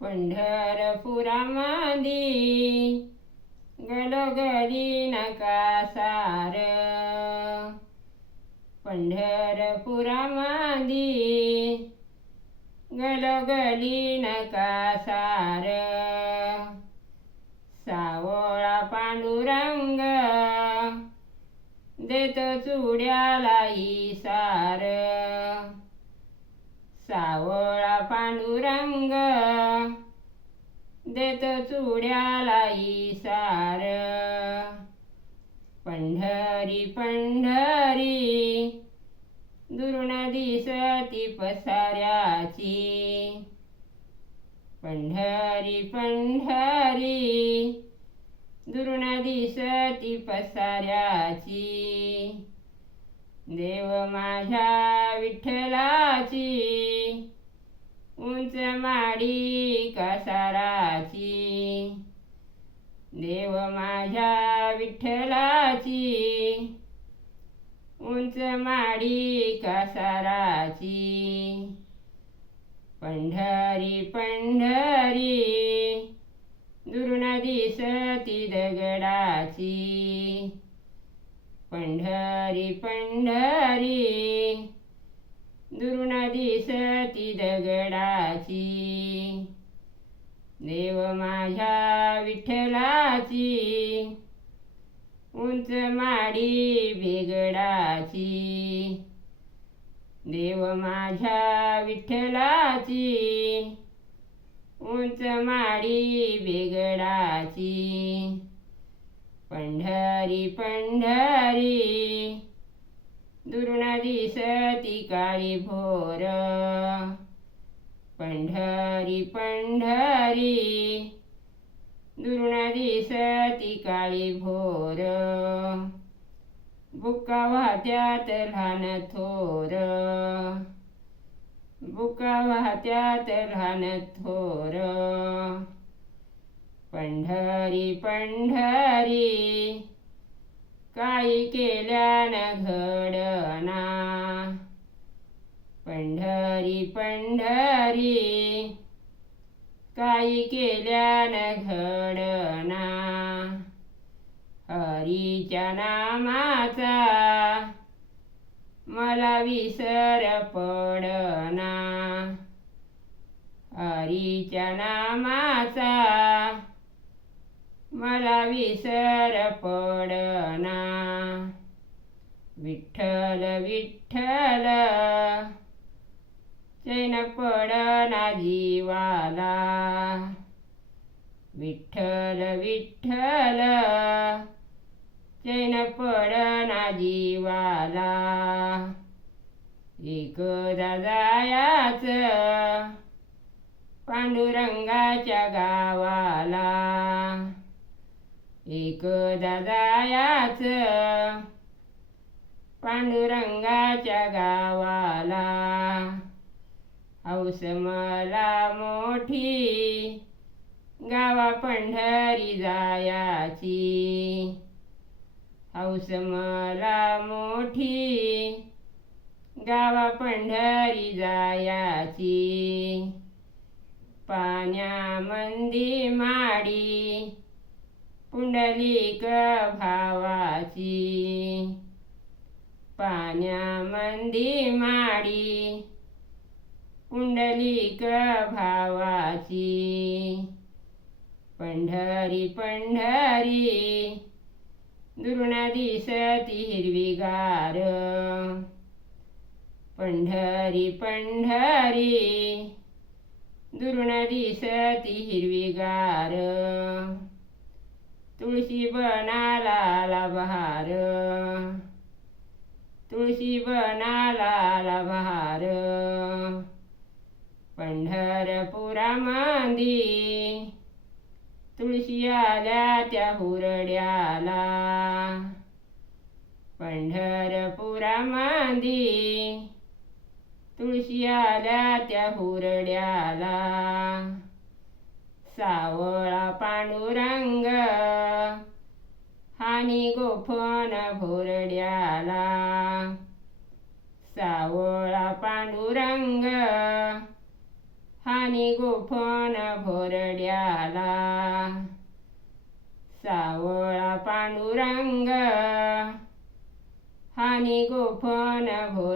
पंढरपुरामंदी गलोगली नका सार. पंढरपुरामंदी गलोगली नका सार. सावळा पांडुरंग देतो चुड्याला इसार. सावळा पांडुरंग देतो चुड्याला इसार. पंढरी पंढरी दुरून दिसती पसाऱ्याची. पंढरी पंढरी दुरून दिसती पसाऱ्याची. देव माझ्या विठ्ठलाची उंच माडी कासाराची. देव माझ्या विठ्ठलाची उंच माडी कासाराची. पंढरी पंढरी दुरून दिसती दगडाची. पंढरी पंढरी दुरून दिसती दगडाची. देव माझ्या विठ्ठलाची उंच माडी बेगडाची. देव माझ्या विठ्ठलाची उंच माडी बेगडाची. पंढरी पंढरी दुरून दिसती काळी भोर. पंढरी पंढरी दुरून दिसती काळी भोर. बुका वाहत्यात लहान थोर. बुका वाहत्यात लहान थोर. पंढरी पंढरी काही केल्यानं घडना. पंढरी पंढरी काही केल्यानं घडना. हरीच्या नामाचा मला विसर पडना. हरीच्या नामाचा मला विसर पडना. विठ्ठल विठ्ठल चैन पडना जीवाला. विठ्ठल विठ्ठल चैन पडना जीवाला. एकदा जायाच पांडुरंगाच्या गावाला. एकदा जायाच पांडुरंगाच्या गावाला. हौस मला मोठी गावा पंढरी जायाची. हौस मला मोठी गावा पंढरी जायाची. पाण्यामंदी माडी पुंडलिक भावाची. पाण्यामंदी माडी पुंडलिक भावाची. पंढरी पंढरी दुरून दिसती हिरवीगार. पंढरी पंढरी दुरून दिसती हिरवीगार. तुळशी बनाला आला बहार. तुळशी बनाला आला बहार. पंढरपुरामंदी तुळशी आल्या त्या हुरड्याला. पंढरपुरामंदी तुळशी आल्या त्या हुरड्याला. सावळा पांडुरंग हानी गोफन भोरड्याला. सावळा पांडुरंग हानी गोफन गोफण भोरड्याला सावळा पांडुरंग हानी गोफण भोरड्याला